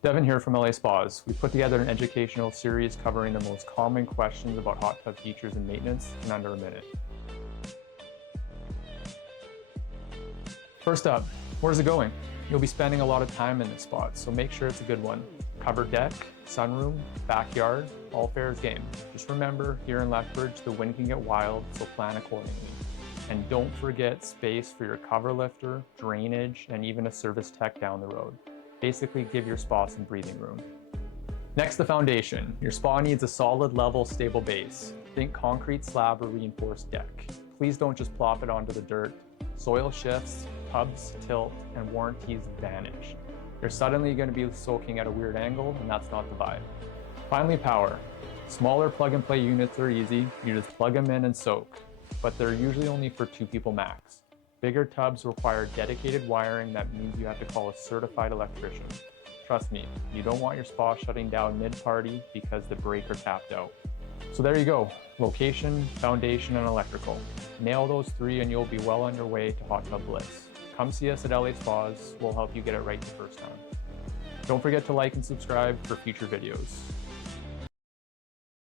Devin here from LA Spas. We put together an educational series covering the most common questions about hot tub features and maintenance in under a minute. First up, where's it going? You'll be spending a lot of time in this spot, so make sure it's a good one. Covered deck, sunroom, backyard, all fair is game. Just remember, here in Lethbridge, the wind can get wild, so plan accordingly. And don't forget space for your cover lifter, drainage, and even a service tech down the road. Basically, give your spa some breathing room. Next, the foundation. Your spa needs a solid, level, stable base. Think concrete slab or reinforced deck. Please don't just plop it onto the dirt. Soil shifts, tubs tilt, and warranties vanish. You're suddenly going to be soaking at a weird angle, and that's not the vibe. Finally, power. Smaller plug-and-play units are easy. You just plug them in and soak, but they're usually only for 2 people max. Bigger tubs require dedicated wiring that means you have to call a certified electrician. Trust me, you don't want your spa shutting down mid-party because the breaker tapped out. So there you go, location, foundation, and electrical. Nail those 3 and you'll be well on your way to hot tub bliss. Come see us at LA Spas, we'll help you get it right the first time. Don't forget to like and subscribe for future videos.